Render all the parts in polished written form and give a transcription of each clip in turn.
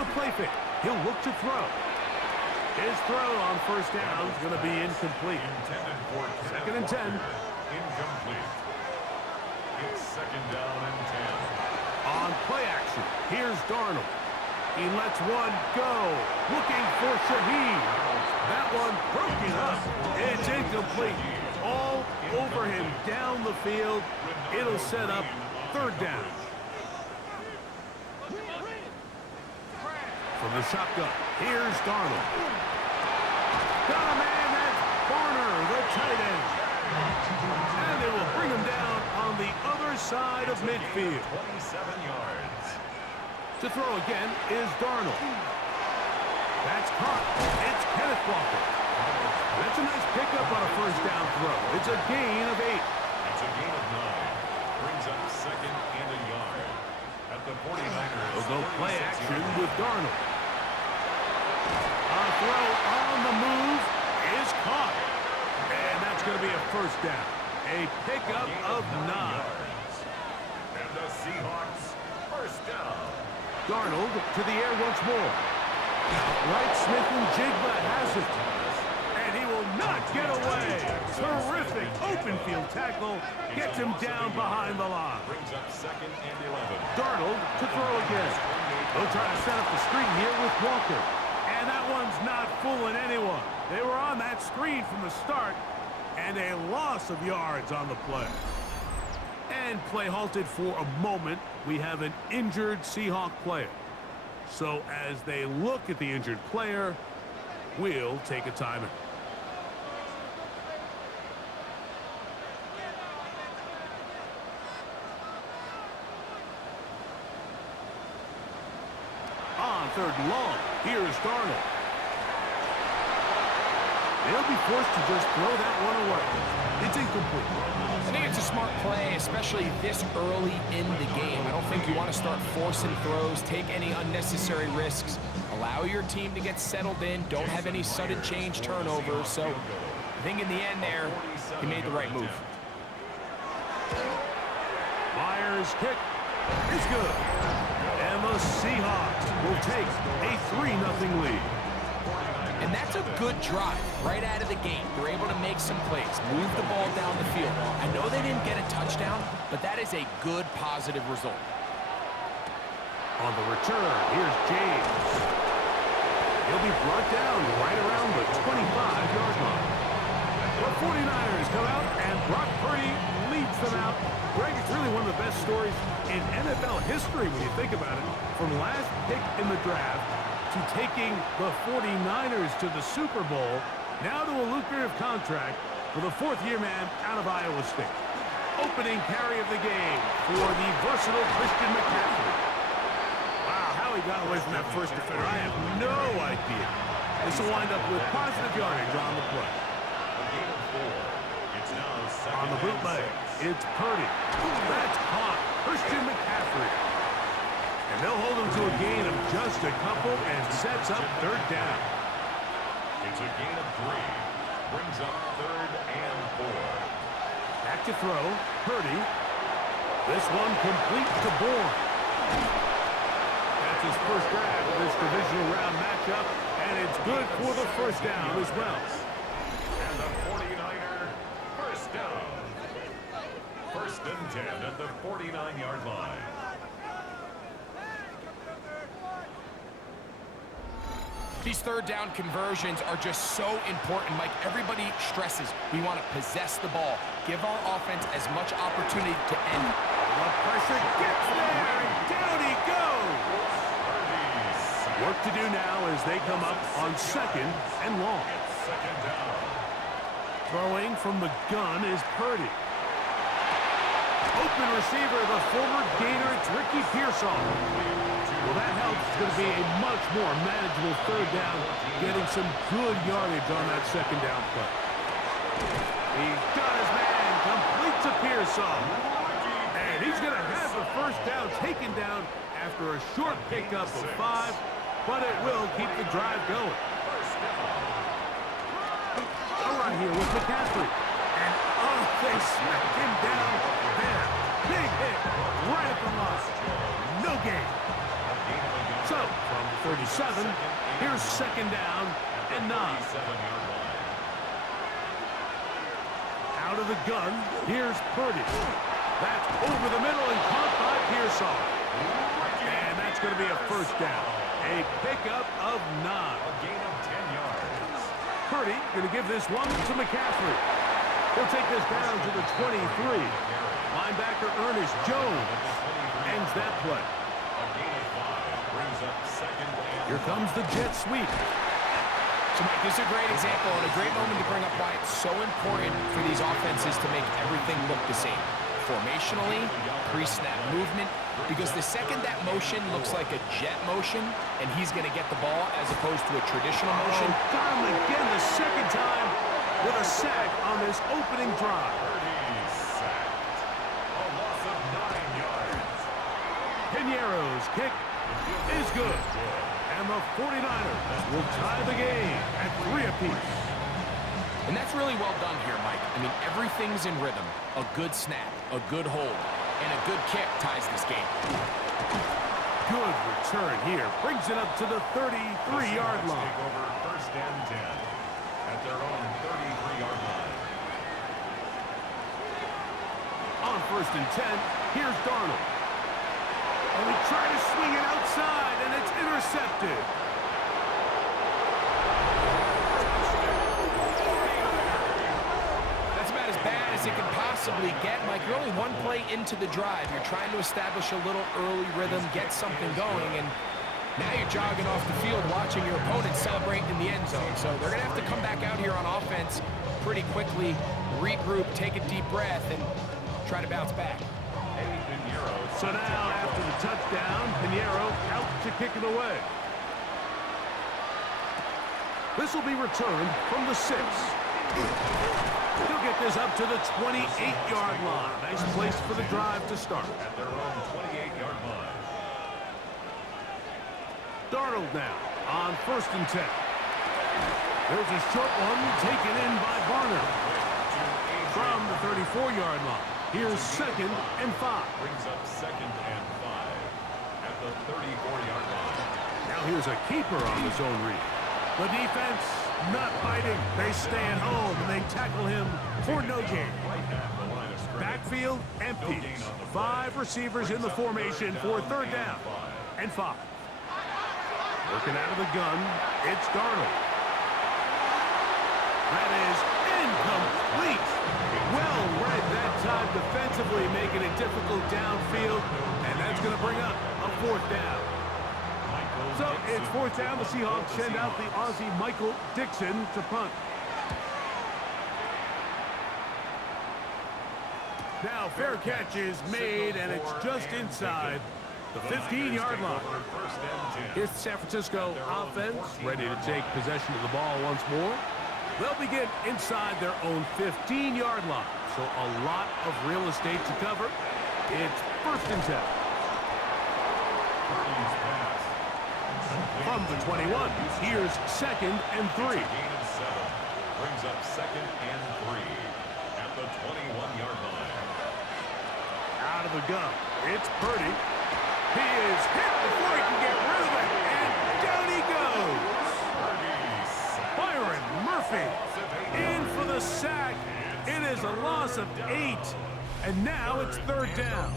the play fake. He'll look to throw. His throw on first down is going to be incomplete. Second and 10. Incomplete. It's second down and 10. On play action, here's Darnold. He lets one go. Looking for Shaheed. That one broken up. It's incomplete. All over him down the field. It'll set up third down. From the shotgun, here's Darnold. Got a man, that's Barner, the tight end. And they will bring him down on the other side of midfield. 27 yards. To throw again is Darnold. That's caught. It's Kenneth Walker. That's a nice pickup on a first down throw. It's a gain of 8. It's a gain of 9. Brings up second and a yard. At the 49ers. They'll go play action with Darnold. A throw on the move is caught. And that's going to be a first down. A pickup of 9. And the Seahawks first down. Darnold to the air once more. Right, Smith and Jigba has it. And he will not get away. Terrific open field tackle. Gets him down behind the line. Brings up second and 11. Darnold to throw again. They'll try to set up the screen here with Walker. And that one's not fooling anyone. They were on that screen from the start. And a loss of yards on the play. And play halted for a moment. We have an injured Seahawk player. So as they look at the injured player, we'll take a timeout. On third and long, here's Darnold. They'll be forced to just throw that one away. It's incomplete. I think it's a smart play, especially this early in the game. I don't think you want to start forcing throws, take any unnecessary risks. Allow your team to get settled in. Don't have any sudden change turnovers. So I think in the end there, he made the right move. Myers' kick is good. And the Seahawks will take a 3-0 lead. And that's a good drive right out of the gate. They're able to make some plays, move the ball down the field. I know they didn't get a touchdown, but that is a good, positive result. On the return, here's James. He'll be brought down right around the 25-yard line. The 49ers come out, and Brock Purdy leads them out. Greg, it's really one of the best stories in NFL history when you think about it. From last pick in the draft to taking the 49ers to the Super Bowl, now to a lucrative contract for the fourth-year man out of Iowa State. Opening carry of the game for the versatile Christian McCaffrey. Wow, how he got away from that first defender, I have no idea. This will wind up with positive yardage on the play. On the bootleg, it's Purdy. That's caught. Christian McCaffrey. And they'll hold him to a gain of just a couple and sets up third down. It's a gain of 3. Brings up third and 4. Back to throw. Purdy. This one complete to Bourne. That's his first grab of this divisional round matchup, and it's good for the first down as well. And the 49er first down. First and 10 at the 49-yard line. These third down conversions are just so important. Mike, everybody stresses we want to possess the ball, give our offense as much opportunity to end. The pressure gets there, and down he goes. Work to do now as they come up on second and long. Second down. Throwing from the gun is Purdy. Open receiver, the former Gator, it's Ricky Pearsall. Well, that helps. It's going to be a much more manageable third down, getting some good yardage on that second down play. He's got his man, complete to Pearsall. And he's going to have the first down taken down after a short pickup of 5, but it will keep the drive going. All right here with McCaffrey. And, oh, they smacked him down there. Big hit right at the line. No gain. So, from the 7. Here's second down and 9. Out of the gun, here's Purdy. That's over the middle and caught by Pearsall. And that's going to be a first down. A pickup of 9. A gain of 10 yards. Purdy going to give this one to McCaffrey. He'll take this down to the 23. Linebacker Ernest Jones ends that play. A gain of 5 brings up second and Here comes the jet sweep. So, Mike, this is a great example and a great moment to bring up why it's so important for these offenses to make everything look the same. Formationally, pre-snap movement, because the second that motion looks like a jet motion and he's going to get the ball as opposed to a traditional motion. Got him again the second time with a sack on this opening drive. Purdy sacked. A loss of 9 yards. Piñeiro's kick is good. And the 49ers will tie the game at 3 apiece. And that's really well done here, Mike. I mean, everything's in rhythm. A good snap, a good hold, and a good kick ties this game. Good return here. Brings it up to the 33-yard line. Take over first and 10 at their own 33-yard line. On first and 10, here's Darnold. And we try to swing it outside, and it's intercepted. That's about as bad as it can possibly get, Mike. You're only one play into the drive. You're trying to establish a little early rhythm, get something going, and now you're jogging off the field watching your opponent celebrate in the end zone. So they're going to have to come back out here on offense pretty quickly, regroup, take a deep breath, and try to bounce back. So now, after the touchdown, Piñeiro out to kick it away. This will be returned from the 6. He'll get this up to the 28-yard line. Nice place for the drive to start. At their own 28-yard line. Darnold now on first and 10. There's a short one taken in by Barner. From the 34-yard line, here's second and 5. Brings up second and 5 at the 34-yard line. Now here's a keeper on the zone read. The defense not biting. They stay at home and they tackle him for no gain. Right at the line of scrimmage. Backfield empty. 5 receivers in the formation for third down and 5. Working out of the gun, it's Darnold. That is incomplete. Well read that time defensively, making it difficult downfield, and that's going to bring up a fourth down. So it's fourth down. The Seahawks send out the Aussie Michael Dixon to punt. Now fair catch is made, and it's just inside the 15-yard line. Here's the San Francisco offense, ready to take possession of the ball once more. They'll begin inside their own 15-yard line, so a lot of real estate to cover. It's first and 10. From the 21, here's second and 3. Gain of 7 brings up second and 3 at the 21-yard line. Out of the gun, it's Purdy. He is hit before he can get rid of it, and down he goes. Byron Murphy in for the sack. It is a loss of 8, and now it's third down.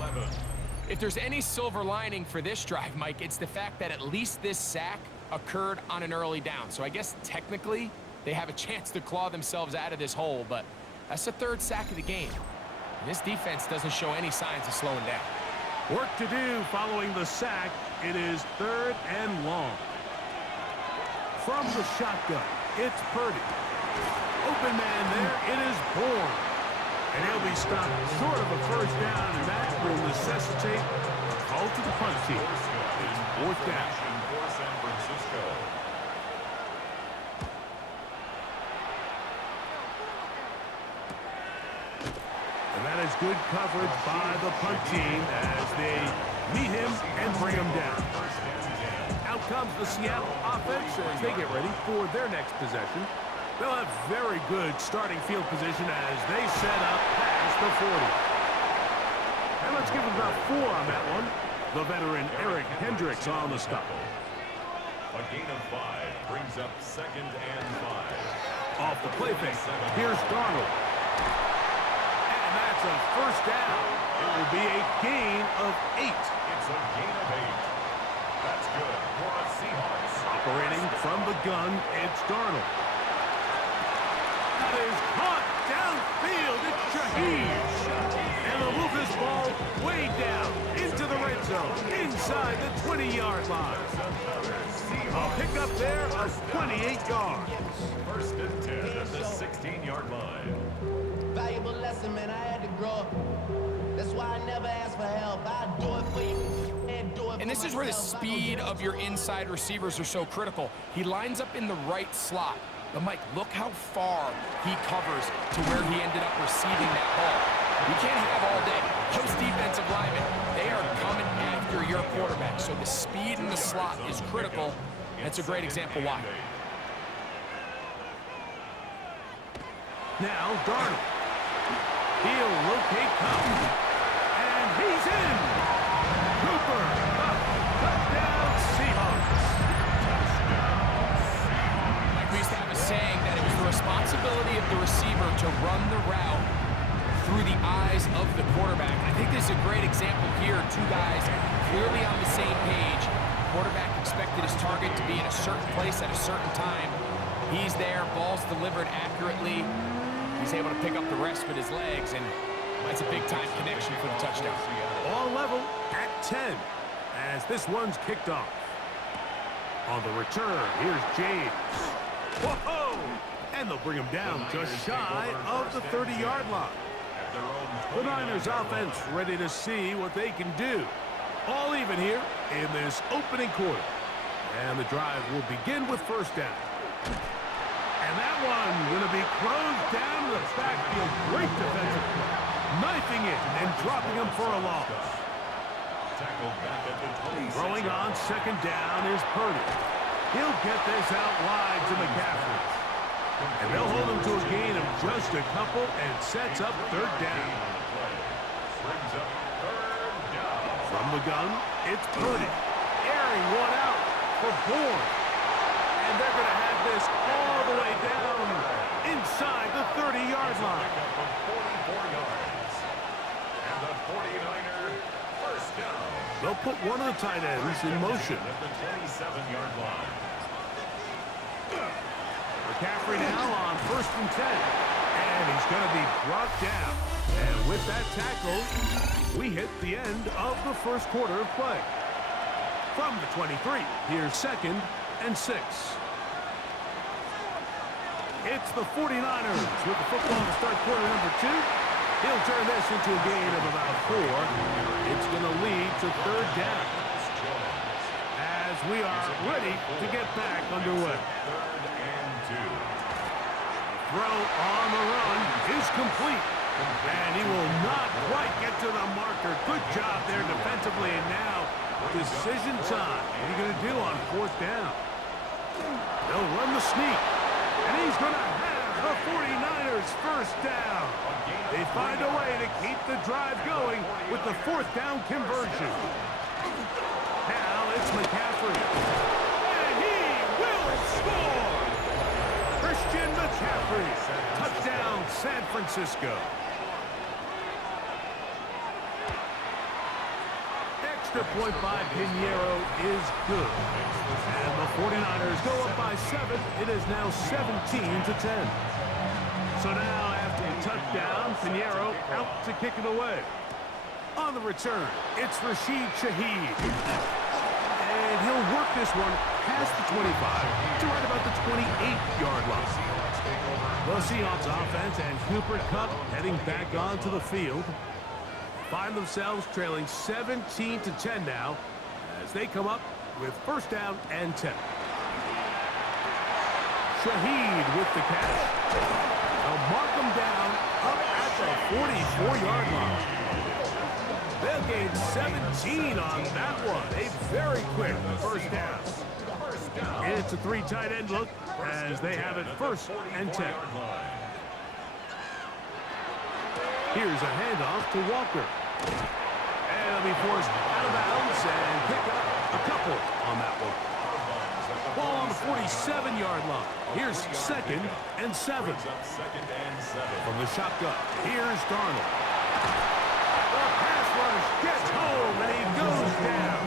If there's any silver lining for this drive, Mike, it's the fact that at least this sack occurred on an early down. So I guess technically they have a chance to claw themselves out of this hole, but that's the third sack of the game. And this defense doesn't show any signs of slowing down. Work to do following the sack. It is third and long. From the shotgun, it's Purdy. Open man there, it is Bourne. And he'll be stopped short of a first down, and that will necessitate a call to the punt team. It's fourth down. For San Francisco. And that is good coverage by the punt team as they meet him and bring him down. Out comes the Seattle offense as they get ready for their next possession. They'll have very good starting field position as they set up past the 40. And let's give it about 4 on that one. The veteran Eric Hendricks on the stop. A gain of 5 brings up 2nd and 5. Off the play fake. Here's Darnold. And that's a first down. It will be a gain of 8. It's a gain of 8. That's good for the Seahawks. Operating from the gun, it's Darnold. That is caught downfield. It's Shaheed. And they'll move this ball way down into the red zone, inside the 20-yard line. A pickup there of 28 yards. 1st and 10 at the 16-yard line. Valuable lesson, man. I had to grow up. That's why I never ask for help. I do it for you and do it And this is where the speed of your inside receivers are so critical. He lines up in the right slot. But, Mike, look how far he covers to where he ended up receiving that ball. You can't have all day. Those defensive linemen, they are coming after your quarterback. So the speed in the slot is critical. That's a great example why. Now Darnold. He'll locate Cotton. And he's in. Cooper. Up. Touchdown Seahawks. Like we used to have a saying that it was the responsibility of the receiver to run the route through the eyes of the quarterback. I think this is a great example here. Two guys clearly on the same page. Quarterback expected his target to be in a certain place at a certain time. He's there, ball's delivered accurately. He's able to pick up the rest with his legs, and that's a big-time connection for the touchdown. All level at 10 as this one's kicked off. On the return, here's James. Whoa! And they'll bring him down just shy of the 30-yard line. The Niners offense ready to see what they can do. All even here in this opening quarter. And the drive will begin with first down. And that one going to be closed down to the backfield. Great defensive play. Knifing it and dropping him for a loss. Throwing on second down is Purdy. He'll get this out wide to McCaffrey. And they'll hold him to a gain of just a couple and sets up third down. From the gun, it's Purdy. Airing one out for Bourne. And they're going to have this all the way down inside the 30-yard line. And the 49er first down. They'll put one of the tight ends in motion. At the 27-yard line. McCaffrey now on 1st and 10. And he's going to be brought down. And with that tackle, we hit the end of the first quarter of play. From the 23, here's 2nd and 6. It's the 49ers with the football to start quarter number 2. He'll turn this into a gain of about 4. It's going to lead to third down. As we are ready to get back underway. Throw on the run is complete. And he will not quite get to the marker. Good job there defensively. And now, decision time. What are you going to do on fourth down? They'll run the sneak. And he's going to have the 49ers first down. They find a way to keep the drive going with the fourth down conversion. Now it's McCaffrey. And he will score! Christian McCaffrey. Touchdown, San Francisco. Extra point by Pinheiro is good. And the 49ers go up by 7. It is now 17-10. So now after the touchdown, Pinheiro out to kick it away. On the return, it's Rashid Shaheed. And he'll work this one past the 25 to right about the 28-yard line. The Seahawks offense and Cooper Kupp heading back onto the field. Find themselves trailing 17-10 now as they come up with first down and 10. Shaheed with the catch. They'll mark him down up at the 44-yard line. They'll gain 17 on that one. A very quick first down. It's a 3 tight end look as they have it first and 10. Here's a handoff to Walker. And he'll be forced out of bounds and pick up a couple on that one. Ball on the 47-yard line. Here's 2nd and 7. Brings up 2nd and 7. From the shotgun, here's Darnold. The pass rush gets home, and he goes down.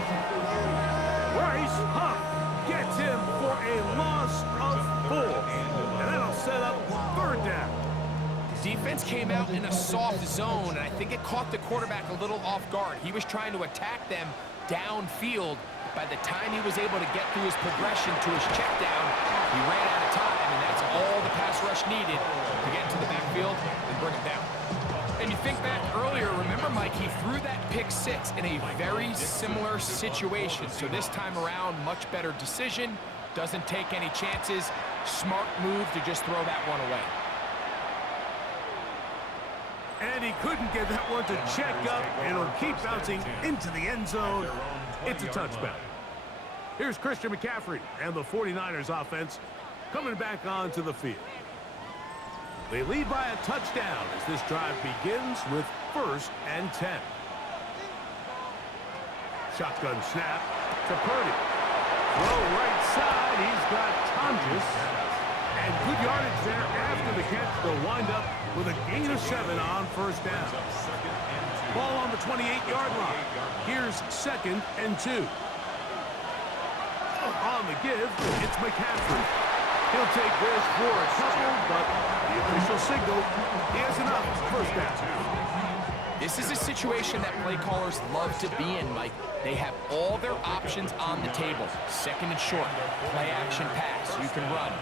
Bryce Huff gets him for a loss of 4. And that'll set up 3rd down. Defense came out in a soft zone, and I think it caught the quarterback a little off guard. He was trying to attack them downfield. By the time he was able to get through his progression to his check down, he ran out of time, and that's all the pass rush needed to get into the backfield and bring him down. And you think back earlier, remember, Mike, he threw that pick 6 in a very similar situation. So this time around, much better decision, doesn't take any chances, smart move to just throw that one away. And he couldn't get that one to check up, and it'll keep bouncing into the end zone. It's a touchback. Here's Christian McCaffrey and the 49ers offense coming back onto the field. They lead by a touchdown as this drive begins with 1st and 10. Shotgun snap to Purdy. Throw right side. He's got Tonjes. And good yardage there after the catch. They'll wind up with a gain of 7 on 1st down. Ball on the 28-yard line. Here's 2nd and 2. On the give, it's McCaffrey. He'll take this for a couple, but the official signal, he has enough. 1st down. This is a situation that play callers love to be in, Mike. They have all their options on the table. 2nd and short, play action pass, you can run.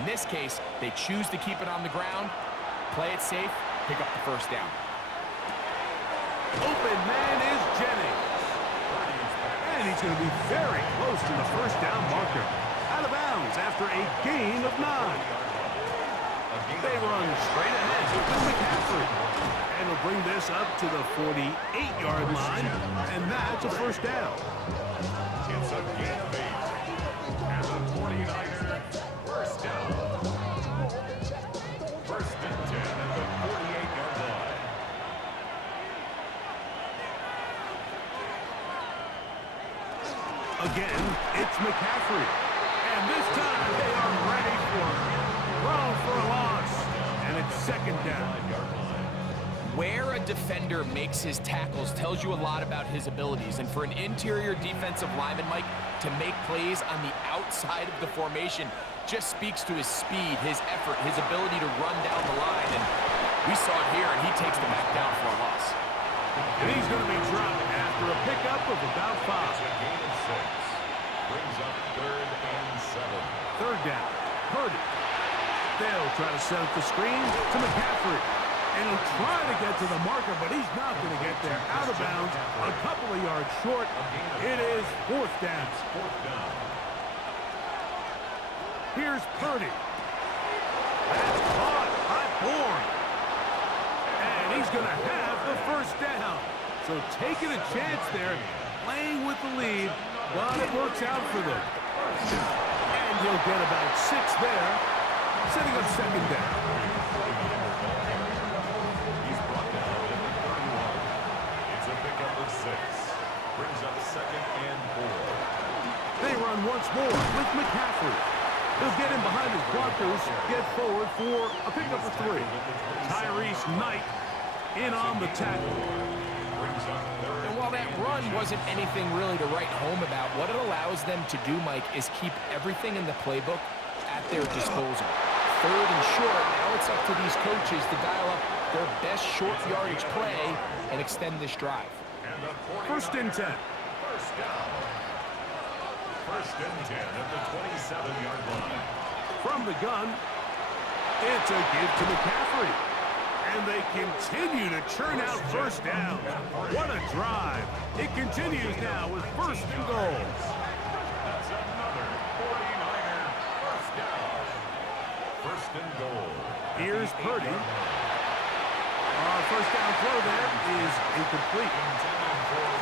In this case, they choose to keep it on the ground, play it safe, pick up the 1st down. Open man is Jennings. And he's going to be very close to the 1st down marker. Out of bounds after a gain of 9. They run straight ahead with McCaffrey. And will bring this up to the 48-yard line. And that's a 1st down. It's a gain of 8. And the 49ers, 1st down. 1st and 10 at the 48-yard line. Again, it's McCaffrey. And this time they are ready for it. Thrown for a loss. And it's 2nd down. Where a defender makes his tackles tells you a lot about his abilities. And for an interior defensive lineman, Mike, to make plays on the outside of the formation just speaks to his speed, his effort, his ability to run down the line. And we saw it here, and he takes the back down for a loss. And he's going to be dropped after a pickup of about 5. A gain of 6. Brings up 3rd and 7. 3rd down. Purdy. They'll try to set up the screen to McCaffrey. And he'll try to get to the marker, but he's not going to get there. Out of bounds, a couple of yards short. It is 4th down. 4th down. Here's Purdy. That's caught by Bourne. And he's going to have the 1st down. So taking a chance there, playing with the lead, but it works out for them. And he'll get about 6 there, setting up 2nd down. He's brought down at the 31. It's a pickup of 6. Brings up 2nd and 4. They run once more with McCaffrey. He'll get him behind his blockers, get forward for a pickup of 3. Tyrese Knight in on the tackle. And while that run wasn't anything really to write home about, what it allows them to do, Mike, is keep everything in the playbook at their disposal. 3rd and short, now it's up to these coaches to dial up their best short yardage play and extend this drive. 1st and 10. 1st down. 1st and 10 at the 27-yard line. From the gun, it's a give to McCaffrey. And they continue to churn out 1st down. What a drive. It continues now with 1st and goal. That's another 49er 1st down. 1st and goal. Here's Purdy. 1st down throw there is incomplete.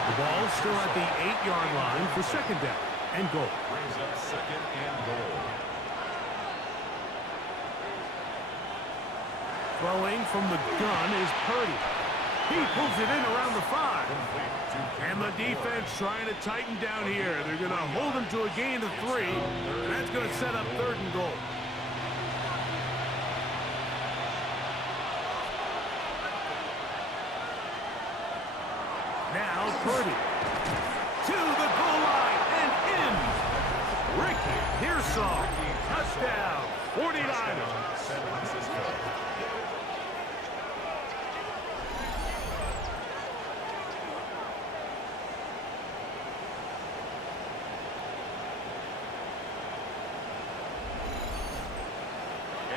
The ball's still at the 8-yard line for 2nd down and goal. Brings up 2nd and goal. Throwing from the gun is Purdy. He pulls it in around the 5. And the defense trying to tighten down here. They're going to hold them to a gain of 3, and that's going to set up 3rd and goal. Now Purdy to the goal line and in. Ricky Pearsall, touchdown, 49ers. San Francisco.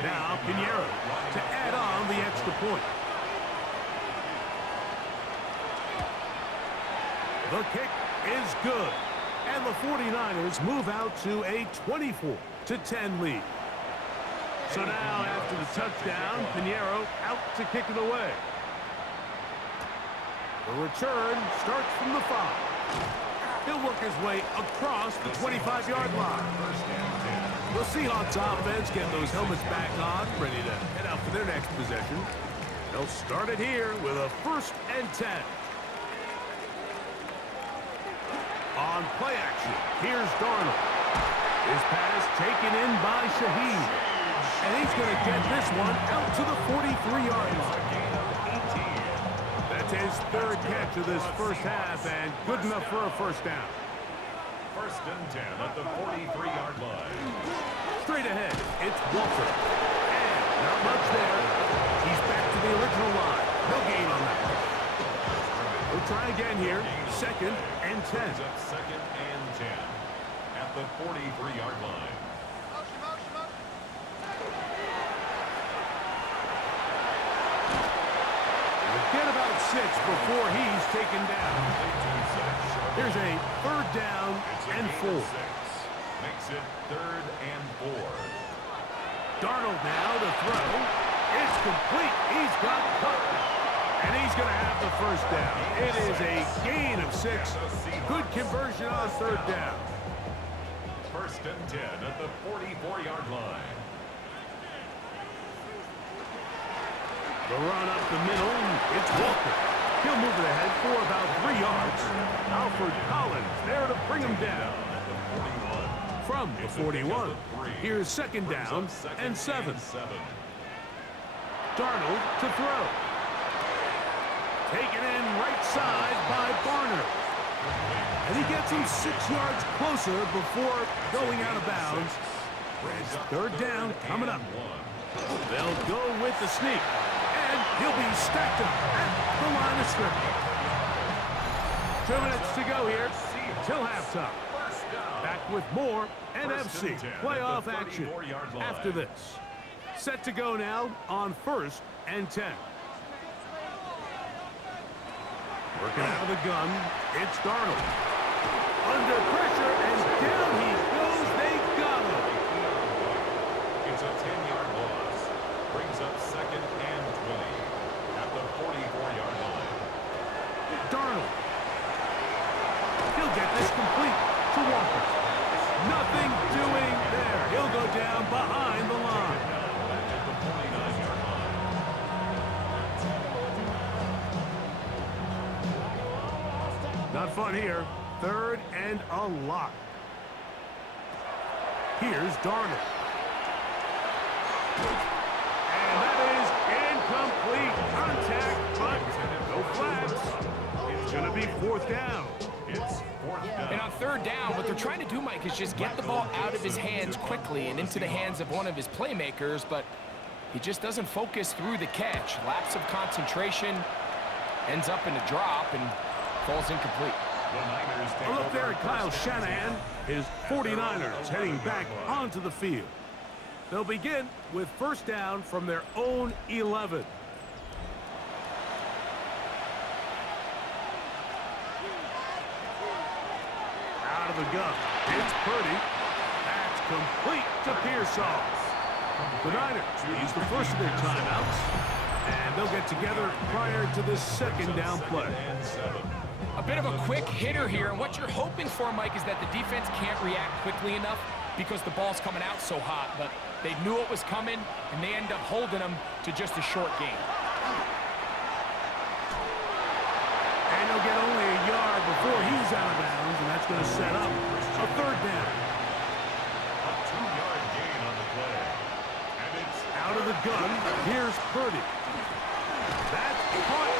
Now Pinheiro to add on the extra point. The kick is good. And the 49ers move out to a 24-10 lead. So now after the touchdown, Pinheiro out to kick it away. The return starts from the 5. He'll work his way across the 25-yard line. The Seahawks offense getting those helmets back on, ready to head out for their next possession. They'll start it here with a 1st and 10. On play action, here's Darnold. His pass taken in by Shaheed. And he's going to get this one out to the 43-yard line. That's his 3rd catch of this first half, and good enough for a 1st down. 1st and 10 at the 43-yard line. Straight ahead, it's Walker. And not much there. He's back to the original line. No gain on that. We'll try again here. 2nd and 10. Brings up 2nd and 10 at the 43-yard line. Get about 6 before he's taken down. Here's a 3rd down and 4. Makes it 3rd and 4. Darnold now to throw. It's complete. He's got covered. And he's going to have the 1st down. It is a gain of 6. Good conversion on 3rd down. 1st and 10 at the 44-yard line. The run up the middle. It's Walker. He'll move it ahead for about 3 yards. Alfred Collins there to bring him down. From the 41. Here's 2nd down and 7. Darnold to throw. Taken in right side by Barner. And he gets him 6 yards closer before going out of bounds. It's 3rd down coming up. They'll go with the sneak. And he'll be stacked up at the line of scrimmage. 2 minutes to go here till halftime. Back with more NFC playoff action after this. Set to go now on 1st and 10. Working out of the gun, it's Darnold. Under pressure, and down he goes. They got him. It's a 10-yard loss. Brings up 2nd and 20 at the 44-yard line. Darnold. He'll get this complete to Walker. Nothing doing there. He'll go down behind the line. At the 49-yard line. Not fun here. 3rd and a lot. Here's Darnold. And that is incomplete. Contact, but no flags. It's going to be 4th down. It's 4th down. And on 3rd down, what they're trying to do, Mike, is just get the ball out of his hands quickly and into the hands of one of his playmakers, but he just doesn't focus through the catch. Lapse of concentration, ends up in a drop, and falls incomplete. A look there at Kyle Shanahan. His 49ers heading back onto the field. They'll begin with 1st down from their own 11. Out of the gun. It's Purdy. That's complete to Pearsall. The Niners use the first of their timeouts, and they'll get together prior to this 2nd down play. A bit of a quick hitter here, and what you're hoping for, Mike, is that the defense can't react quickly enough because the ball's coming out so hot, but they knew it was coming, and they end up holding them to just a short gain. And they'll get only a yard before before he's out of bounds, and that's going to set up a third down. A 2-yard gain on the play. And it's Out of the gun, here's Purdy. That's caught.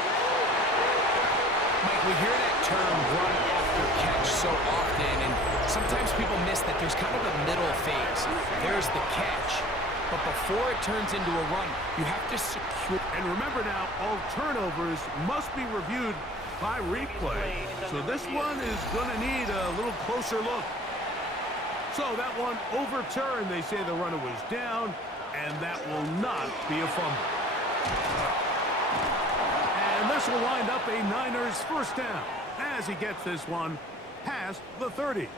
Mike, we hear that term run after catch so often, and sometimes people miss that there's kind of a middle phase. There's the catch, but before it turns into a run, you have to secure. And remember now, all turnovers must be reviewed by replay. So this one is going to need a little closer look. So that one overturned. They say the runner was down, and that will not be a fumble. And this will wind up a Niners first down as he gets this one past the 30.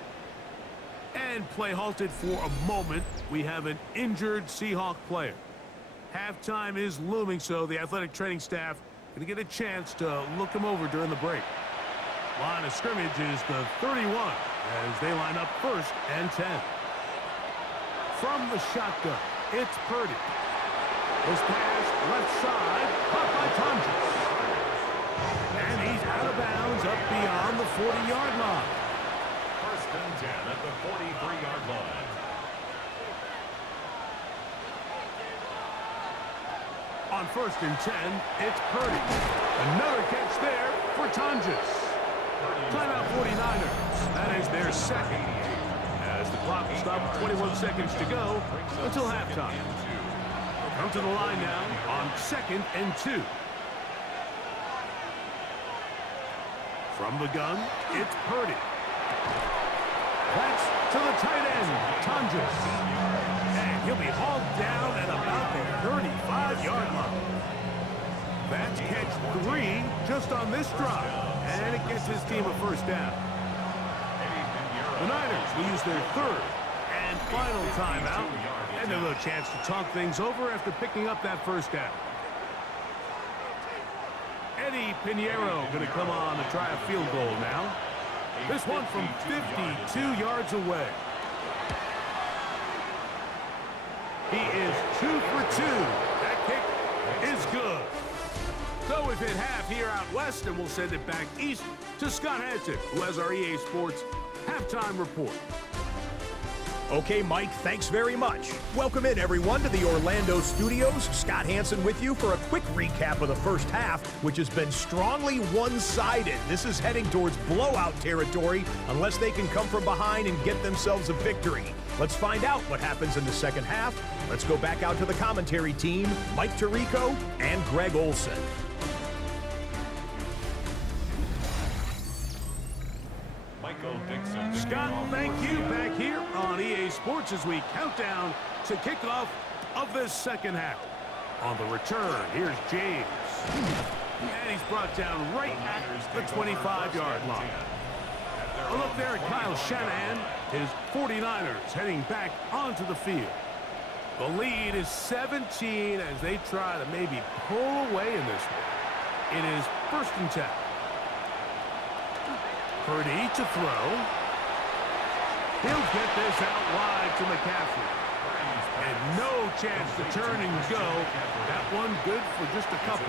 And play halted for a moment. We have an injured Seahawk player. Halftime is looming, so the athletic training staff going to get a chance to look him over during the break. Line of scrimmage is the 31 as they line up first and 10. From the shotgun, it's Purdy. His pass left side, caught by Tonjes. And he's out of bounds up beyond the 40-yard line. first and 10 at the 43-yard line. On first and 10, it's Purdy. Another catch there for Tonjes. Timeout 49ers. That is their second. As the clock will stop with 21 seconds to go until halftime. Come to the line now on second and 2. From the gun, it's Purdy. That's to the tight end, Tonjes. And he'll be hauled down at about the 35-yard line. That's catch 3 just on this drive. And it gets his team a first down. The Niners will use their third and final timeout. And a little chance to talk things over after picking up that first down. Eddie Pinheiro going to come on to try a field goal now. This one from 52 yards away. He is 2 for 2. That kick is good. So we've hit half here out west, and we'll send it back east to Scott Hansen, who has our EA Sports halftime report. Okay, Mike, thanks very much. Welcome in, everyone, to the Orlando studios. Scott Hansen with you for a quick recap of the first half, which has been strongly one-sided. This is heading towards blowout territory unless they can come from behind and get themselves a victory. Let's find out what happens in the second half. Let's go back out to the commentary team, Mike Tirico and Greg Olson. Scott, thank you back here on EA Sports as we count down to kickoff of this second half. On the return, here's James. And he's brought down right at the 25-yard line. A look there at Kyle Shanahan. His 49ers heading back onto the field. The lead is 17 as they try to maybe pull away in this one. It is first and 10. Purdy to throw. He'll get this out wide to McCaffrey. And no chance to turn and go. That one good for just a couple.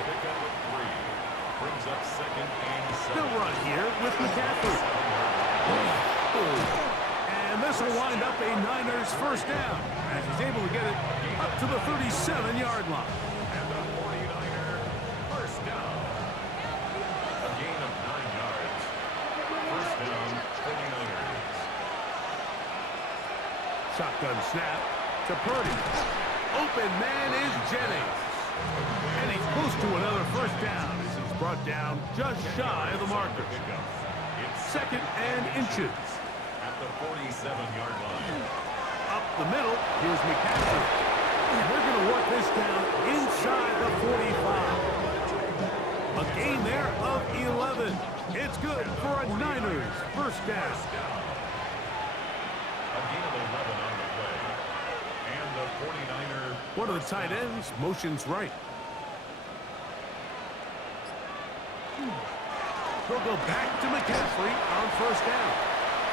They'll run here with McCaffrey. And this will wind up a Niners first down as he's able to get it up to the 37-yard line. And the 49er first down. A gain of 9 yards. First down, 49ers. Shotgun snap to Purdy. Open man is Jennings. And he's close to another first down as he's brought down just shy of the marker. Second and inches. At the 47-yard line. Up the middle, here's McCaffrey. And they're going to work this down inside the 45. A gain there of 11. It's good for a Niners first down. A gain of 11 on the play. And the 49er. One of the tight ends motions right. He'll go back to McCaffrey on first down.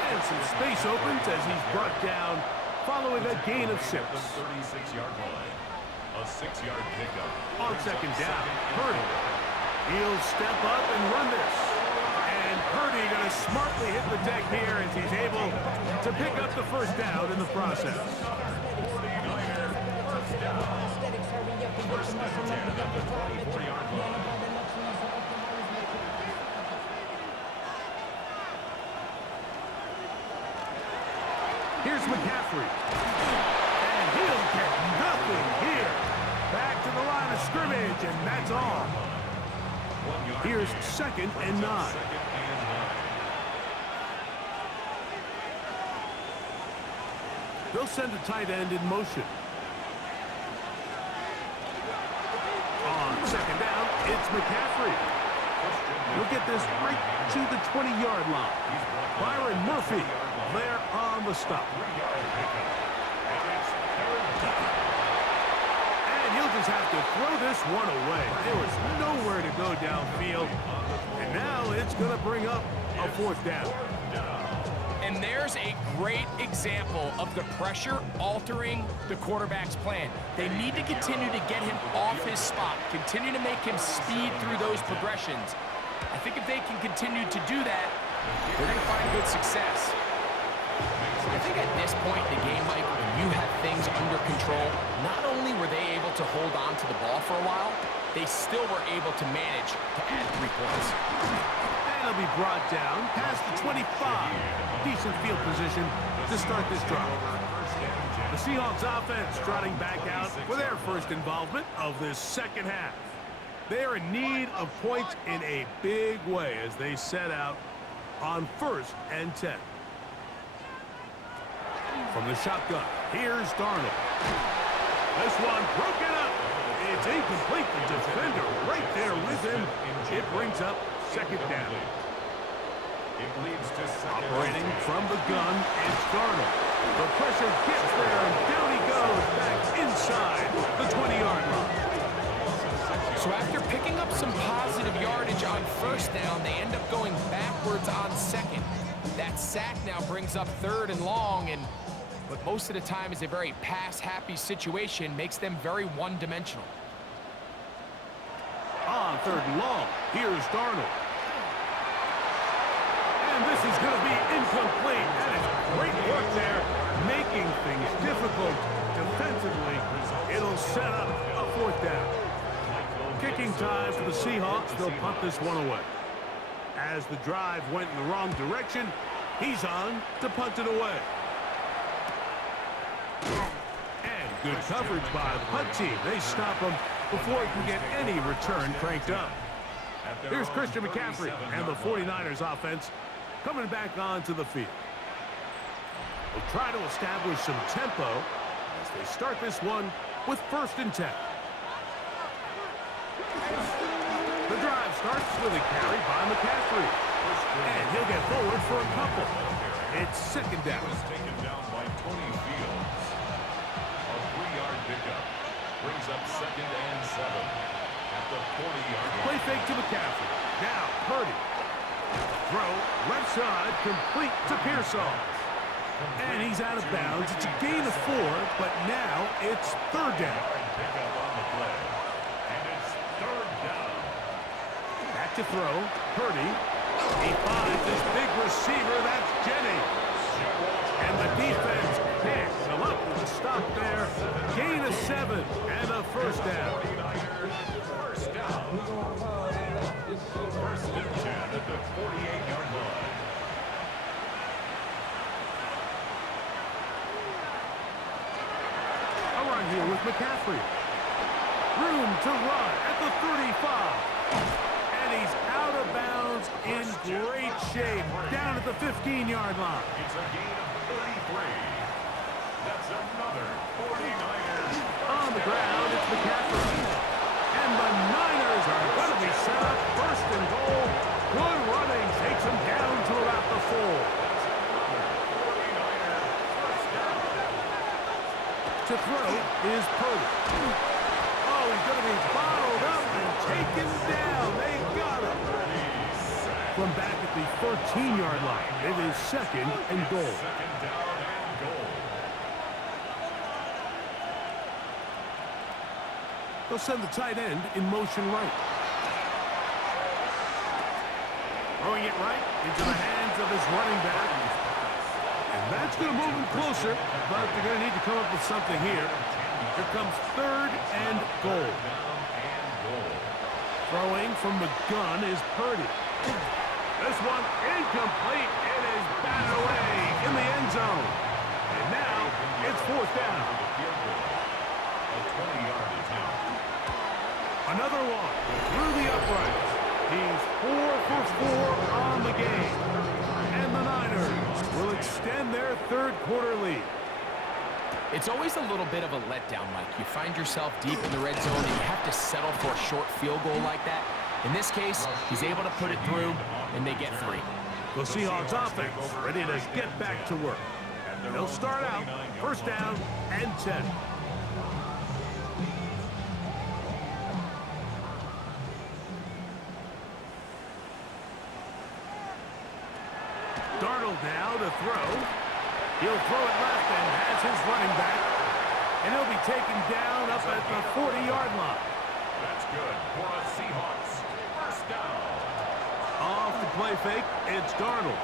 And some space opens as he's brought down following a gain of 6. The 36-yard line. A 6-yard pickup. On second down, Purdy. He'll step up and run this. And Purdy going to to smartly hit the deck here as he's able to pick up the first down in the process. 49er, first down. First and 10 at the 24-yard line. Here's McCaffrey. And he'll get nothing here. Back to the line of scrimmage, and that's all. Here's 2nd and 9. They'll send a tight end in motion. On 2nd down, it's McCaffrey. He'll get this right to the 20-yard line. Byron Murphy there on the stop. And he'll just have to throw this one away. There was nowhere to go downfield. And now it's going to bring up a 4th down. And there's a great example of the pressure altering the quarterback's plan. They need to continue to get him off his spot, continue to make him speed through those progressions. I think if they can continue to do that, they're going to find good success. I think at this point in the game, Mike, when you have things under control, not only were they able to hold on to the ball for a while, they still were able to manage to add 3 points. And he'll be brought down past the 25. Decent field position to start this drive. The Seahawks offense trotting back out for their first involvement of this second half. They are in need of points in a big way as they set out on 1st and 10. From the shotgun, here's Darnold. This one broken up. It's incomplete. The defender right there with him. It brings up 2nd down. It leads to Operating from the gun, it's Darnold. The pressure gets there, and down he goes back inside the 20-yard line. So after picking up some positive yardage on 1st down, they end up going backwards on 2nd. That sack now brings up 3rd and long, and what most of the time is a very pass-happy situation makes them very one-dimensional. On 3rd and long, here's Darnold. And this is going to be incomplete. That is great work there, making things difficult defensively. It'll set up a 4th down. Kicking time for the Seahawks. They'll punt this one away. As the drive went in the wrong direction, he's on to punt it away. And good coverage by the punt team. They stop him before he can get any return cranked up. Here's Christian McCaffrey and the 49ers offense coming back onto the field. They'll try to establish some tempo as they start this one with 1st and 10. The drive starts with a carry by McCaffrey. And he'll get forward for a couple. It's 2nd down. Taken down by Tony Fields. A 3-yard pickup brings up 2nd and 7 at the 40-yard line. Play fake to McCaffrey. Now Purdy. Throw left side complete to Pearsall. And he's out of bounds. It's a gain of 4, but now it's 3rd down. Pickup on the play. And it's 3rd down. Back to throw. Purdy. He finds his big receiver. That's Jennings. And the defense can't come up with a stop there. Gain of 7 and a 1st down. 1st down. 1st and 10 at the 48-yard line. A run here with McCaffrey. Room to run at the 35. And he's out of bounds in great shape down at the 15-yard line. It's a gain of 33. That's another 49ers. On the ground, it's McCaffrey. And the Niners are going to be set up 1st and goal. Good running takes him down to about the 4. To throw is Purdy. Oh, he's going to be bottled up and taken down. They got him. From back at the 14-yard line, it is 2nd and goal. 2nd down and goal. They'll send the tight end in motion right. Throwing it right into the hands of his running back. And that's going to move him closer, but they're going to need to come up with something here. Here comes 3rd and goal. Throwing from the gun is Purdy. This one incomplete. It is batted away in the end zone. And now it's 4th down. A 20-yard attempt. Another one through the uprights. He's 4 for 4 on the game. And the Niners will extend their third-quarter lead. It's always a little bit of a letdown, Mike. You find yourself deep in the red zone and you have to settle for a short field goal like that. In this case, he's able to put it through, and they get 3. The Seahawks offense ready to get back to work. They'll start out 1st down and 10. Darnold now to throw. He'll throw it left and has his running back. And he'll be taken down up at the 40-yard line. That's good for a Seahawks. 1st down. Off the play fake, it's Darnold.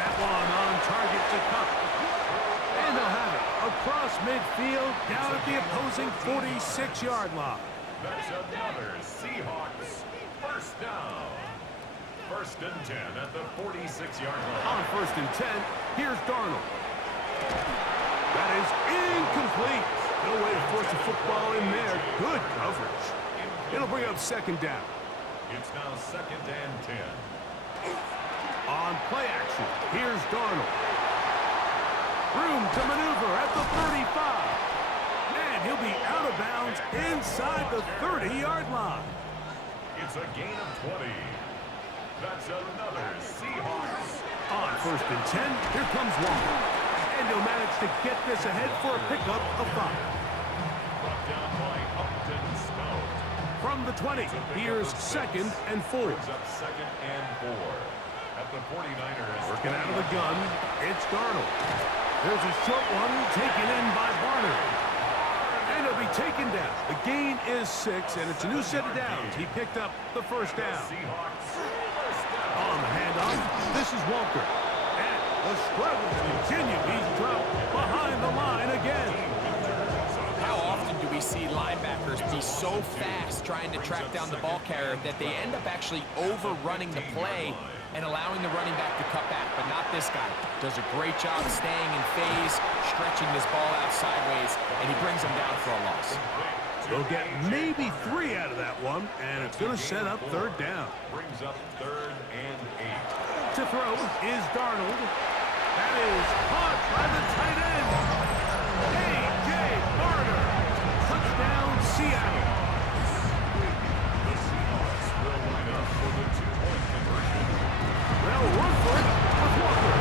That one on target to Cup. And they'll have it across midfield down at the opposing 46-yard line. That's another Seahawks. 1st down. 1st and 10 at the 46-yard line. On 1st and 10, here's Darnold. That is incomplete. No way to force a football in there. Good coverage. It'll bring up 2nd down. It's now 2nd and 10. On play action, here's Darnold. Room to maneuver at the 35. And he'll be out of bounds inside the 30-yard line. It's a gain of 20. That's another Seahawks. On 1st and 10, here comes Walker. And he'll manage to get this ahead for a pickup of 5. Brought down by Upton Stout. From the 20, here's 2nd and 4. Brings up 2nd and 4. At the 49ers. Working out of the gun, it's Darnold. There's a short one taken in by Barner. And it'll be taken down. The gain is 6, and it's a new set of downs. He picked up the 1st down. Seahawks. 1st down. On the handoff, this is Walker. And the struggles continue. He's dropped behind the line again. How often do we see linebackers be so fast trying to track down the ball carrier that they end up actually overrunning the play and allowing the running back to cut back, but not this guy. Does a great job staying in phase, stretching this ball out sideways, and he brings him down for a loss. They'll get maybe 3 out of that one, and it's going to set up 3rd down. Brings up 3rd and 8. To throw is Darnold. That is caught by the tight end. A.J. Barner. Touchdown, Seattle. The Seahawks will line up for the 2-point conversion. They'll run for it with Walker.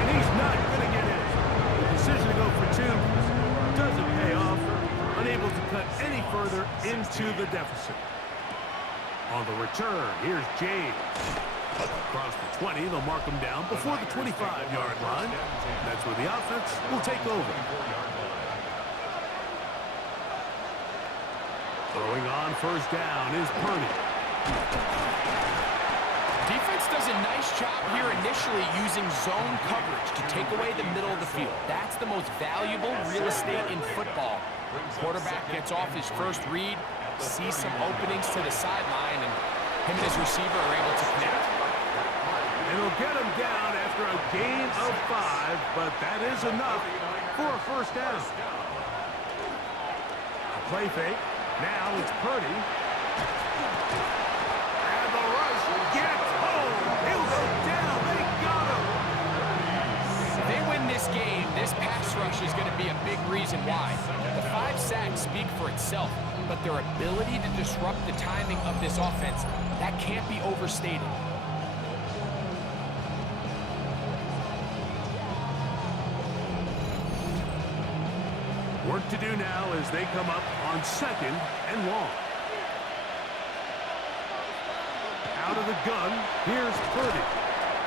And he's not going to get in. The decision to go for 2 doesn't pay off. Unable to cut any further into the deficit. On the return, here's James. Across the 20, they'll mark him down before the 25-yard line. That's where the offense will take over. Throwing on 1st down is Purdy. Defense does a nice job here initially using zone coverage to take away the middle of the field. That's the most valuable real estate in football. Quarterback gets off his first read, sees some openings to the sideline, and him and his receiver are able to connect. And he'll get him down after a gain of 5, but that is enough for a 1st down. A play fake. Now it's Purdy. And the rush gets home. He'll go down. They got him. If they win this game, this pass rush is going to be a big reason why. The 5 sacks speak for itself, but their ability to disrupt the timing of this offense, that can't be overstated. Work to do now as they come up on 2nd and long. Out of the gun, here's Purdy.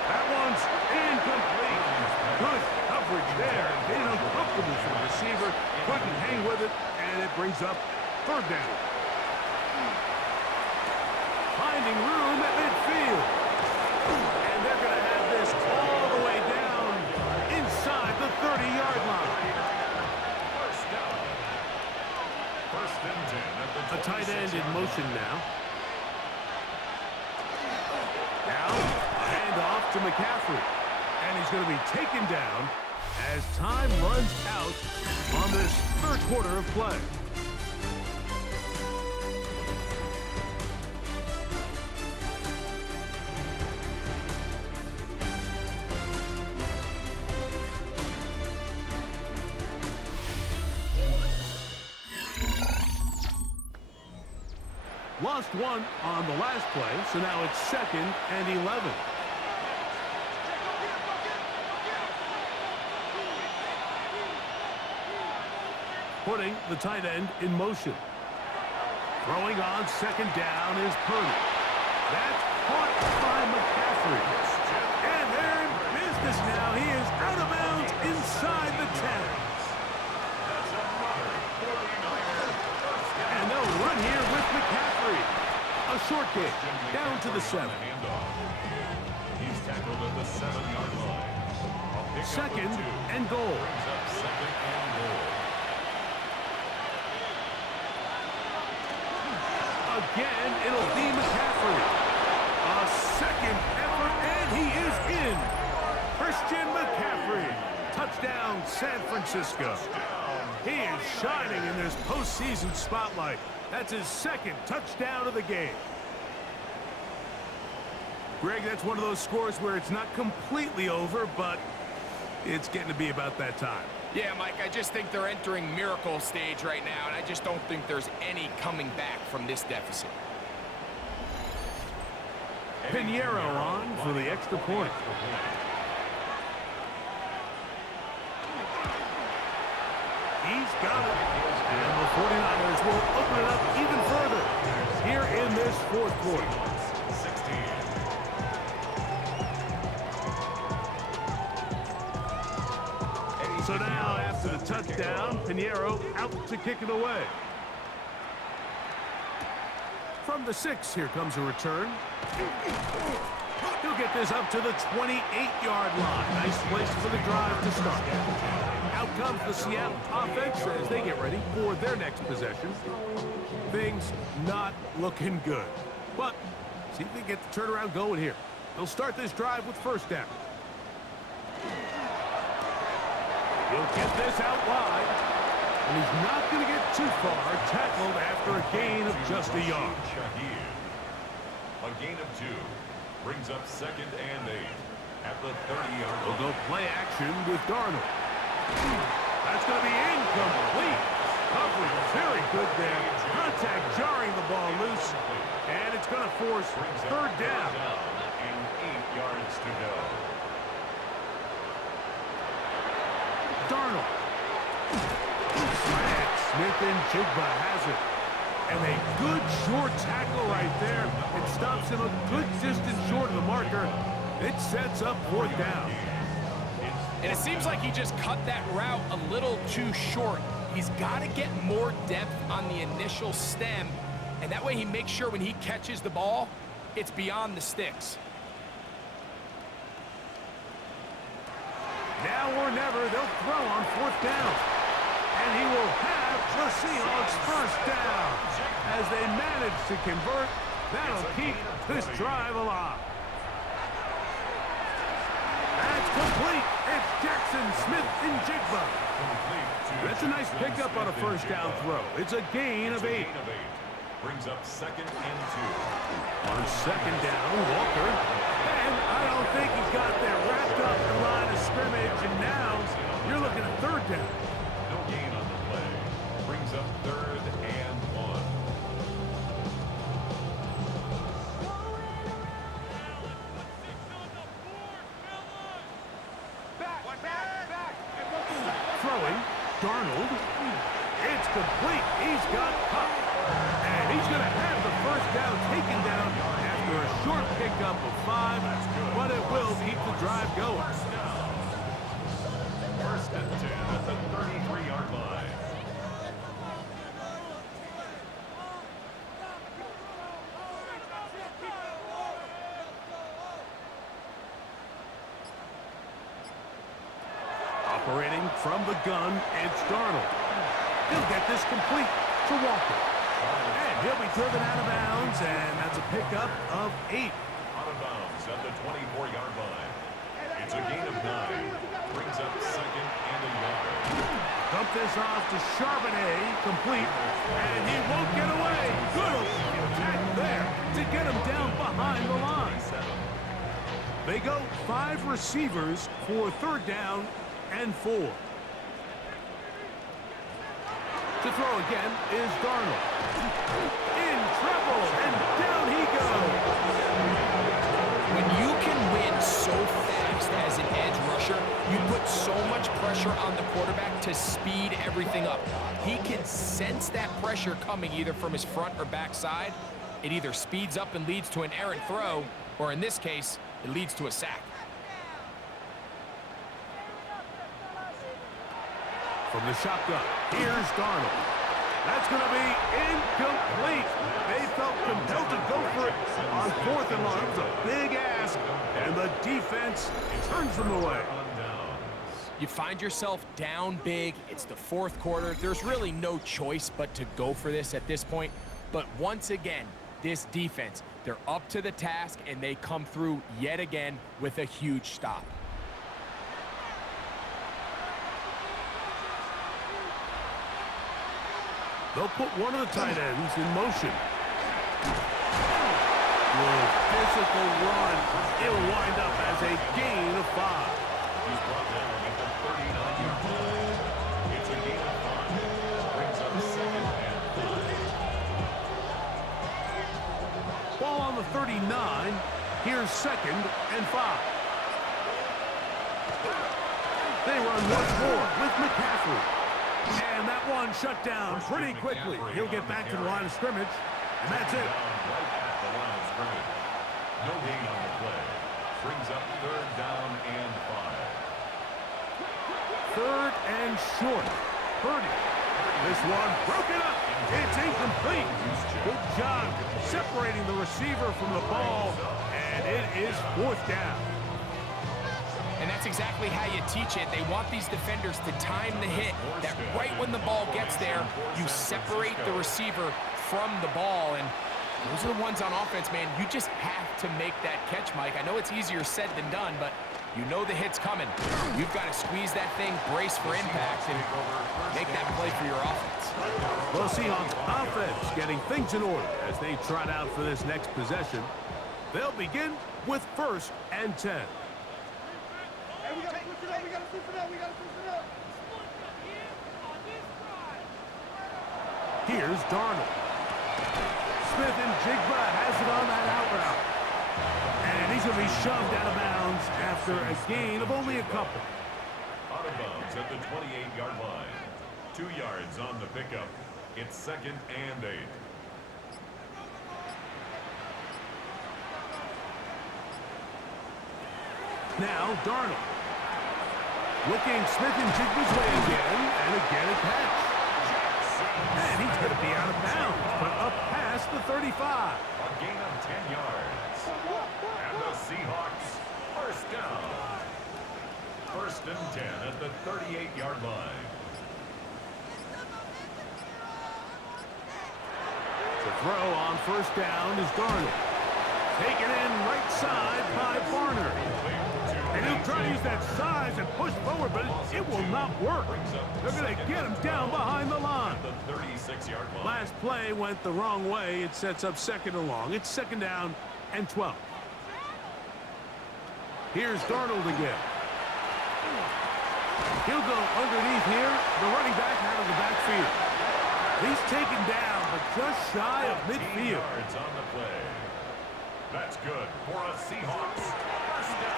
That one's incomplete. Good coverage there. Getting uncomfortable for the receiver. Couldn't hang with it, and it brings up 3rd down. Finding room at midfield. And they're going to have this all the way down inside the 30-yard line. First down. First and 10 at the A tight end in motion now. Now, a handoff to McCaffrey. And he's going to be taken down as time runs out on this third quarter of play. Lost one on the last play, so now it's 2nd and 11. Putting the tight end in motion. Throwing on 2nd down is Purdy. That's caught by McCaffrey. And they're in business now. He is out of bounds inside the 10. And they'll run here with McCaffrey. A short game, down to the 7. He's tackled at the 7-yard line. 2nd and goal. Brings up 2nd and goal. Again, it'll be McCaffrey. A second effort, and he is in. Christian McCaffrey. Touchdown, San Francisco. He is shining in this postseason spotlight. That's his 2nd touchdown of the game. Greg, that's one of those scores where it's not completely over, but it's getting to be about that time. Yeah, Mike, I just think they're entering miracle stage right now, and I just don't think there's any coming back from this deficit. Pinheiro on for the extra point. He's got it. And the 49ers will open it up even further here in this fourth quarter. So now, after the touchdown, Pinheiro out to kick it away. From the 6, here comes a return. He'll get this up to the 28-yard line. Nice place for the drive to start. Out comes the Seattle offense as they get ready for their next possession. Things not looking good. But see if they get the turnaround going here. They'll start this drive with 1st down. He'll get this out wide, and he's not going to get too far, tackled after a gain of just a yard. A gain of 2 brings up 2nd and 8 at the 30-yard line. We'll go play action with Darnold. That's going to be incomplete. Coverage very good there. Contact jarring the ball loose, and it's going to force 3rd down. And 8 yards to go. Darnold. Slant. Smith and Jigba has it. And a good short tackle right there. It stops him a good distance short of the marker. It sets up 4th down. And it seems like he just cut that route a little too short. He's got to get more depth on the initial stem, and that way he makes sure when he catches the ball, it's beyond the sticks. Now or never, they'll throw on 4th down. And he will have the Seahawks 1st down. As they manage to convert, that'll keep this drive alive. That's complete. It's Jackson, Smith, and Jigba. That's a nice pickup on a 1st down throw. It's a gain of 8. Brings up 2nd and 2. On 2nd down, Walker. And I don't think he got there wrapped up in the line of scrimmage. And now you're looking at 3rd down. No gain on the play. Brings up 3rd and 1. Throwing, Darnold. It's complete. He's got Cup. And he's going to have the 1st down taken down after a short pickup of 5. But it will keep the drive going. 1st and 10 at the 33-yard line. Operating from the gun, it's Darnold. He'll get this complete to Walker. And he'll be driven out of bounds, and that's a pickup of 8. Out of bounds at the 24-yard line. It's a gain of 9. Brings up second and a yard. Dump this off to Charbonnet, complete, and he won't get away. Good attack there to get him down behind the line. They go 5 receivers for 3rd down and 4. To throw again is Darnold. In trouble, and down he goes. When you can win so fast as an edge rusher, you put so much pressure on the quarterback to speed everything up. He can sense that pressure coming either from his front or back side. It either speeds up and leads to an errant throw, or in this case, it leads to a sack. From the shotgun, here's Darnold. That's going to be incomplete. They felt compelled to go for it on 4th and long. It was a big ask, and the defense turns them away. You find yourself down big. It's the 4th quarter. There's really no choice but to go for this at this point. But once again, this defense, they're up to the task, and they come through yet again with a huge stop. They'll put one of the tight ends in motion. With physical run, it'll wind up as a gain of 5. He's brought down at the 39-yard line. It's a gain of 5. Brings up second and 5. Ball on the 39. Here's 2nd and 5. They run once more with McCaffrey. And that one shut down pretty quickly. He'll get back to the line of scrimmage, and that's it. Right at the line of scrimmage. No gain on the play. Brings up 3rd down and 5. 3rd and short. Purdy. This one broken up. It's incomplete. Good job separating the receiver from the ball, and it is 4th down. And that's exactly how you teach it. They want these defenders to time the hit, that right when the ball gets there, you separate the receiver from the ball. And those are the ones on offense, man. You just have to make that catch, Mike. I know it's easier said than done, but you know the hit's coming. You've got to squeeze that thing, brace for impact, and make that play for your offense. Well, Seahawks offense getting things in order as they trot out for this next possession. They'll begin with 1st and 10. Here's Darnold. Smith and Jigba has it on that out route. And he's going to be shoved out of bounds after a gain of only a couple. Out of bounds at the 28-yard line. 2 yards on the pickup. It's 2nd and 8. Now Darnold. Looking Smith and Jigba's way again, and again a catch. And he's going to be out of bounds, but up past the 35. A gain of 10 yards. And the Seahawks, 1st down. 1st and 10 at the 38-yard line. The throw on 1st down is Darnold. Taken in right side by Barner. And he'll try to use that size and push forward, but it will not work. They're going to get him down behind the line. The 36-yard line. Last play went the wrong way. It sets up 2nd and long. It's 2nd down and 12. Here's Darnold again. He'll go underneath here. The running back out of the backfield. He's taken down, but just shy of midfield. Yards on the play. That's good for a Seahawks.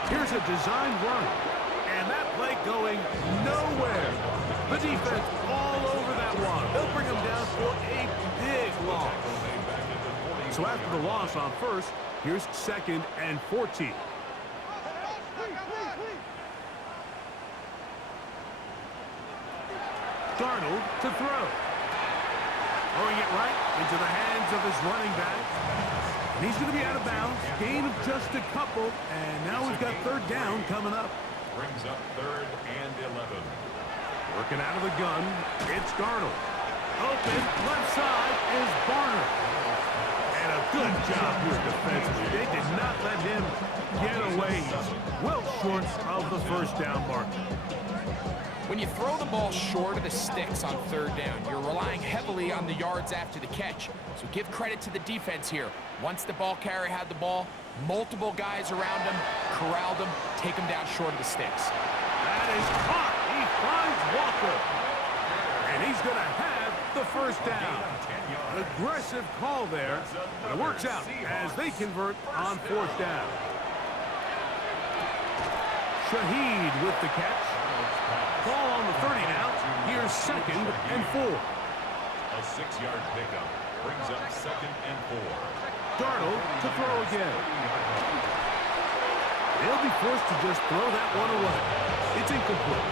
Here's a designed run, and that play going nowhere. The defense all over that one. They'll bring him down for a big loss. So after the loss on 1st, here's 2nd and 14. Darnold to throw. Throwing it right into the hands of his running back. And he's going to be out of bounds. Gain of just a couple. And now we've got 3rd down coming up. Brings up 3rd and 11. Working out of the gun, it's Darnold. Open, left side is Barner. And a good job here defensively. They did not let him get away. He's well short of the first down mark. When you throw the ball short of the sticks on 3rd down, you're relying heavily on the yards after the catch. So give credit to the defense here. Once the ball carrier had the ball, multiple guys around him, corralled him, take him down short of the sticks. That is caught. He finds Walker. And he's going to have the first down. Aggressive call there, but it works out as they convert on 4th down. Shaheed with the catch. Ball on the 30 now. Here's 2nd and 4. A 6-yard pickup brings up 2nd and 4. Darnold to throw again. They'll be forced to just throw that one away. It's incomplete.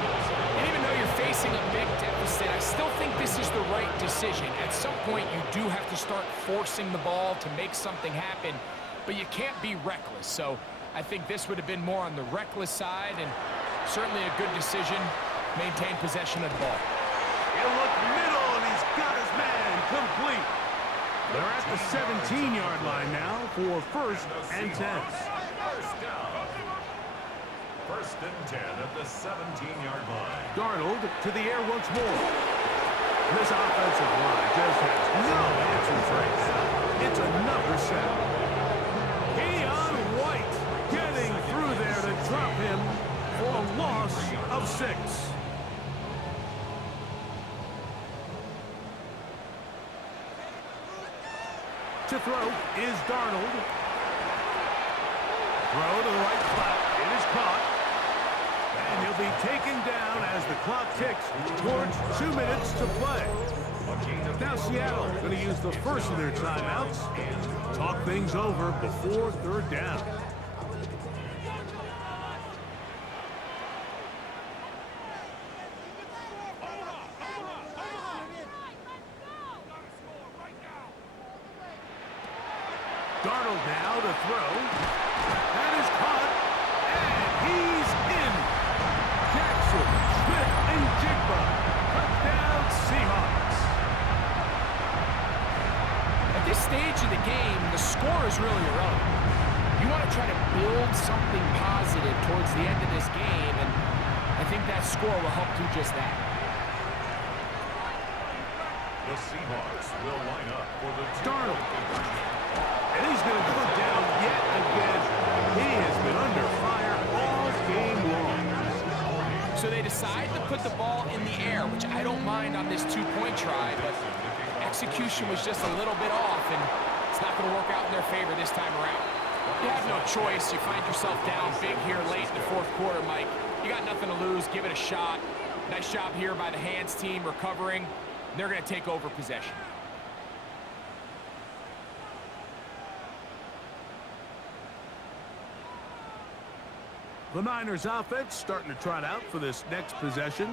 And even though you're facing a big deficit, I still think this is the right decision. At some point, you do have to start forcing the ball to make something happen, but you can't be reckless. So I think this would have been more on the reckless side, and certainly a good decision. Maintain possession of the ball. He'll look middle, and he's got his man complete. They're at the 17-yard line now for 1st and 10. First down. 1st and 10 at the 17-yard line. Darnold to the air once more. This offensive line just has no answers right now. It's another sack. Keon White getting through there to drop him for a loss of 6. To throw is Darnold. Throw to the right flat. It is caught. And he'll be taken down as the clock ticks towards 2 minutes to play. Now Seattle going to use the first of their timeouts. Talk things over before 3rd down. Darnold now to throw. That is caught. And he's in. Jackson, Smith, and Jigba. Touchdown, Seahawks. At this stage of the game, the score is really irrelevant. You want to try to build something positive towards the end of this game, and I think that score will help do just that. The Seahawks will line up for the Darnold. And he's going to go down yet again. He has been under fire all game long. So they decide to put the ball in the air, which I don't mind on this 2-point try, but execution was just a little bit off, and it's not going to work out in their favor this time around. You have no choice. You find yourself down big here late in the 4th quarter, Mike. You got nothing to lose. Give it a shot. Nice job here by the hands team recovering. They're going to take over possession. The Niners offense starting to trot out for this next possession.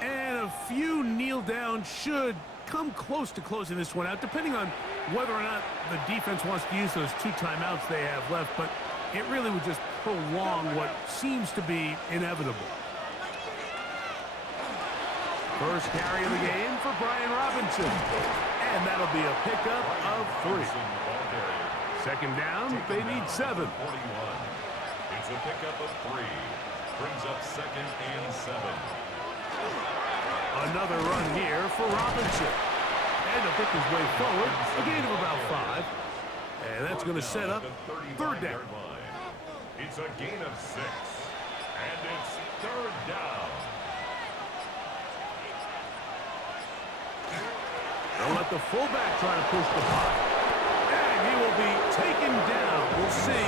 And a few kneel down should come close to closing this one out, depending on whether or not the defense wants to use those 2 timeouts they have left. But it really would just prolong what seems to be inevitable. First carry of the game for Brian Robinson. And that'll be a pickup of 3. 2nd down, they need 7. It's a pickup of 3. Brings up 2nd and 7. Another run here for Robinson. And to pick his way forward, a gain of about 5. And that's going to set up 3rd down. It's a gain of 6. And it's 3rd down. They'll let the fullback try to push the pot. And he will be taken down. We'll see.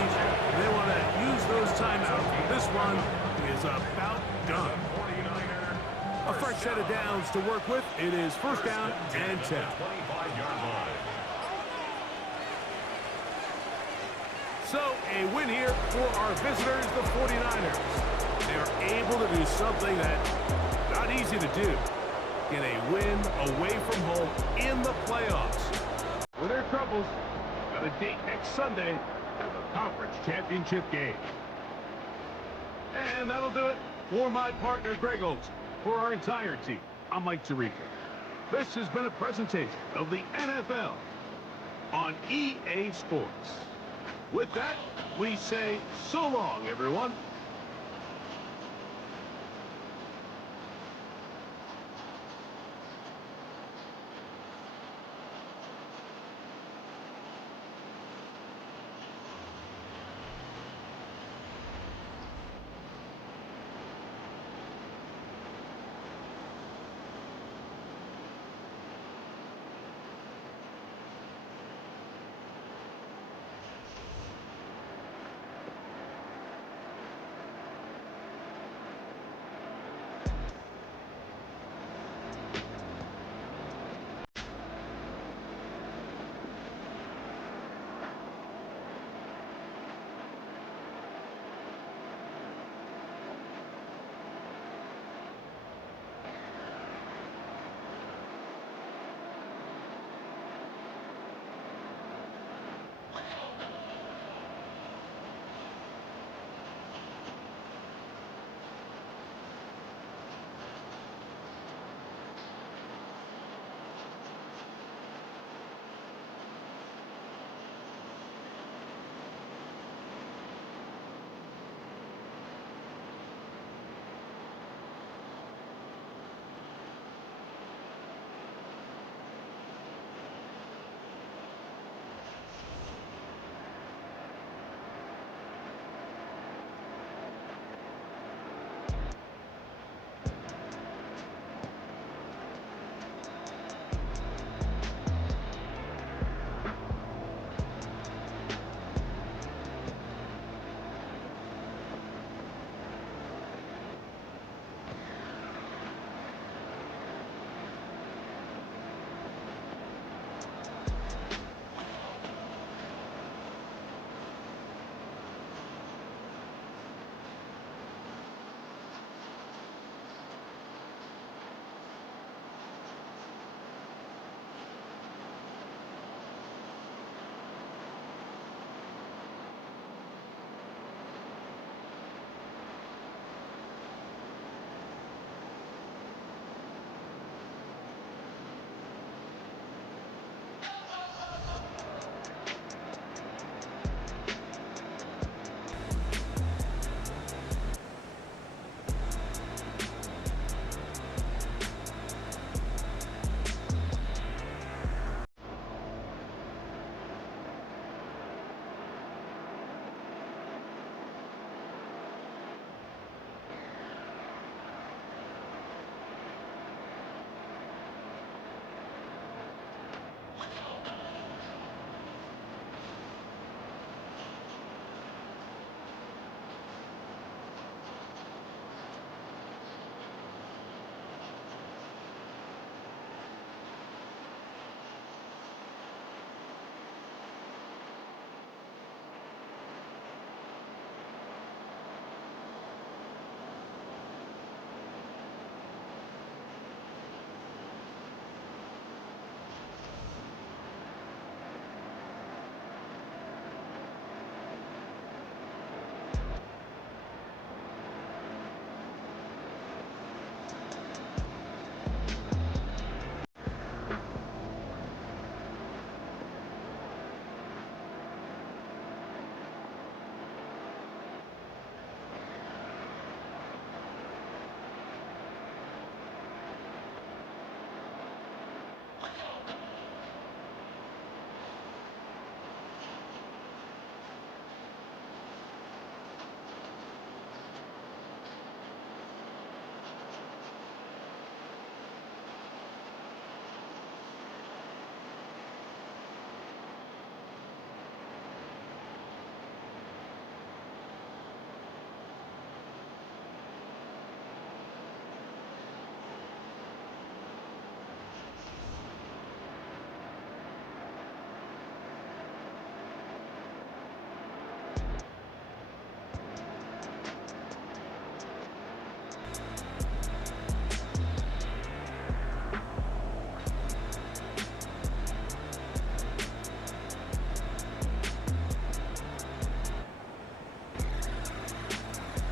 They want to use those timeouts. This one is about done. A fresh set of downs to work with. It is 1st down and 10. 25-yard line. So a win here for our visitors, the 49ers. They're able to do something that's not easy to do. Get a win away from home in the playoffs. With their troubles, got a date next Sunday for the conference championship game. And that'll do it For my partner, Greg Olson, for our entire team, I'm Mike Tirico. This has been a presentation of the NFL on EA Sports. With that, we say so long, everyone.